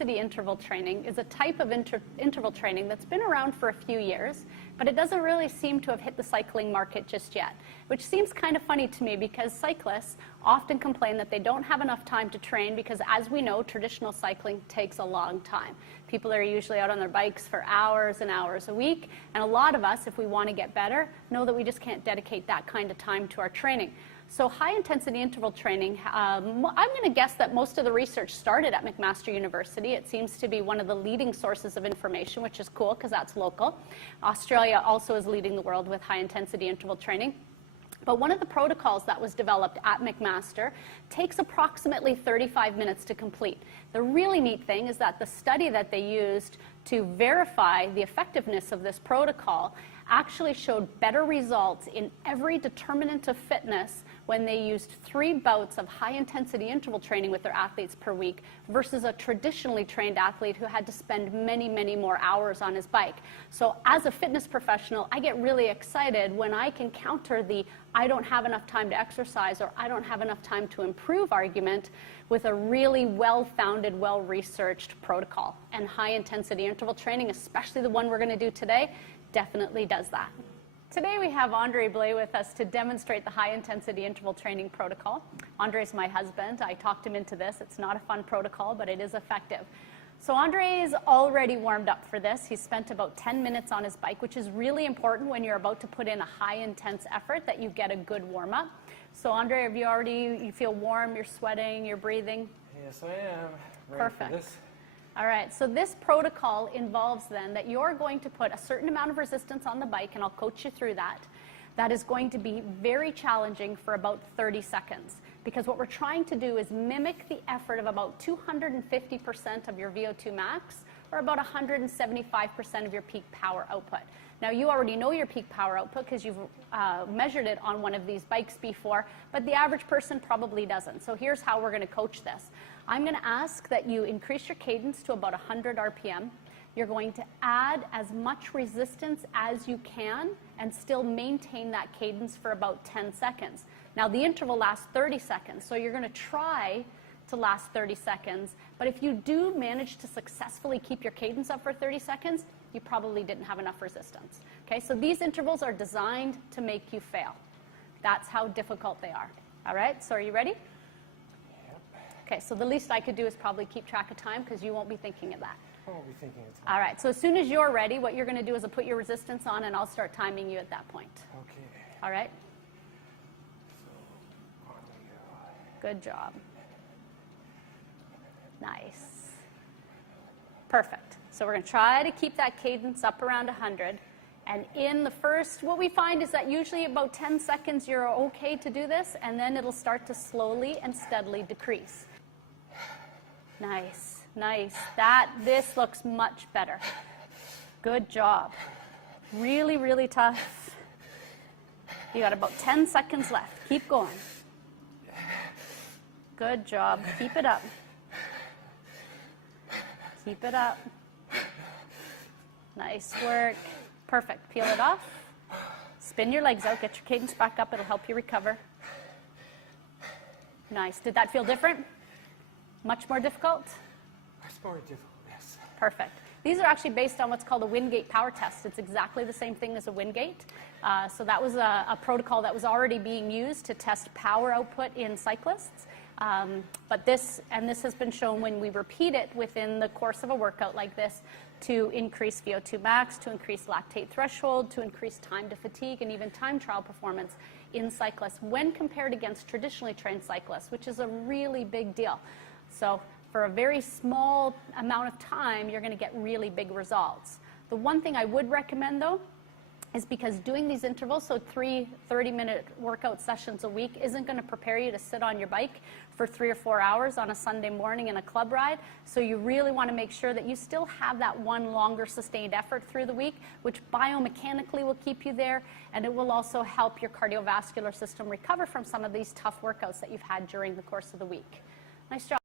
high-intensity interval training is a type of interval training that's been around for a few years, but it doesn't really seem to have hit the cycling market just yet, which seems kind of funny to me because cyclists often complain that they don't have enough time to train because, as we know, traditional cycling takes a long time. People are usually out on their bikes for hours and hours a week, and a lot of us, if we want to get better, know that we just can't dedicate that kind of time to our training. So high-intensity interval training, I'm going to guess that most of the research started at McMaster University. It seems to be one of the leading sources of information, which is cool because that's local. Australia also is leading the world with high-intensity interval training. But one of the protocols that was developed at McMaster takes approximately 35 minutes to complete. The really neat thing is that the study that they used to verify the effectiveness of this protocol actually showed better results in every determinant of fitness when they used 3 bouts of high-intensity interval training with their athletes per week versus a traditionally trained athlete who had to spend many, many more hours on his bike. So as a fitness professional, I get really excited when I can counter the I don't have enough time to exercise or I don't have enough time to improve argument with a really well-founded, well-researched protocol. And high-intensity interval training, especially the one we're going to do today, definitely does that. Today we have Andre Blais with us to demonstrate the high-intensity interval training protocol. Andre is my husband. I talked him into this. It's not a fun protocol, but it is effective. So Andre is already warmed up for this. He's spent about 10 minutes on his bike, which is really important when you're about to put in a high-intense effort that you get a good warm-up. So Andre, have you feel warm, you're sweating, you're breathing? Yes, I am. Ready Perfect. for this? All right, so this protocol involves then that you're going to put a certain amount of resistance on the bike, and I'll coach you through that. That is going to be very challenging for about 30 seconds, because what we're trying to do is mimic the effort of about 250% of your VO2 max, or about 175% of your peak power output. Now, you already know your peak power output because you've measured it on one of these bikes before, but the average person probably doesn't. So here's how we're going to coach this. I'm going to ask that you increase your cadence to about 100 RPM. You're going to add as much resistance as you can and still maintain that cadence for about 10 seconds. Now, the interval lasts 30 seconds, so you're going to try to last 30 seconds. But if you do manage to successfully keep your cadence up for 30 seconds, you probably didn't have enough resistance. Okay, so these intervals are designed to make you fail. That's how difficult they are. All right, so are you ready? Yep. Okay, so the least I could do is probably keep track of time because you won't be thinking of that. I won't be thinking of time. All right, so as soon as you're ready, what you're going to do is put your resistance on, and I'll start timing you at that point. Okay. All right? So, on we go. Good job. Nice. Perfect. So we're going to try to keep that cadence up around 100. And in the first, what we find is that usually about 10 seconds you're okay to do this, and then it'll start to slowly and steadily decrease. Nice, nice. This looks much better. Good job. Really, really tough. You got about 10 seconds left. Keep going. Good job. Keep it up. Keep it up. Nice work. Perfect. Peel it off. Spin your legs out. Get your cadence back up. It'll help you recover. Nice. Did that feel different? Much more difficult? That's more difficult, yes. Perfect. These are actually based on what's called a Wingate power test. It's exactly the same thing as a Wingate. So that was a protocol that was already being used to test power output in cyclists. But this has been shown when we repeat it within the course of a workout like this to increase VO2 max, to increase lactate threshold, to increase time to fatigue, and even time trial performance in cyclists when compared against traditionally trained cyclists, which is a really big deal. So for a very small amount of time, you're going to get really big results. The one thing I would recommend, though, is because doing these intervals, so 3 30-minute workout sessions a week, isn't going to prepare you to sit on your bike for 3 or 4 hours on a Sunday morning in a club ride. So you really want to make sure that you still have that one longer sustained effort through the week, which biomechanically will keep you there, and it will also help your cardiovascular system recover from some of these tough workouts that you've had during the course of the week. Nice job.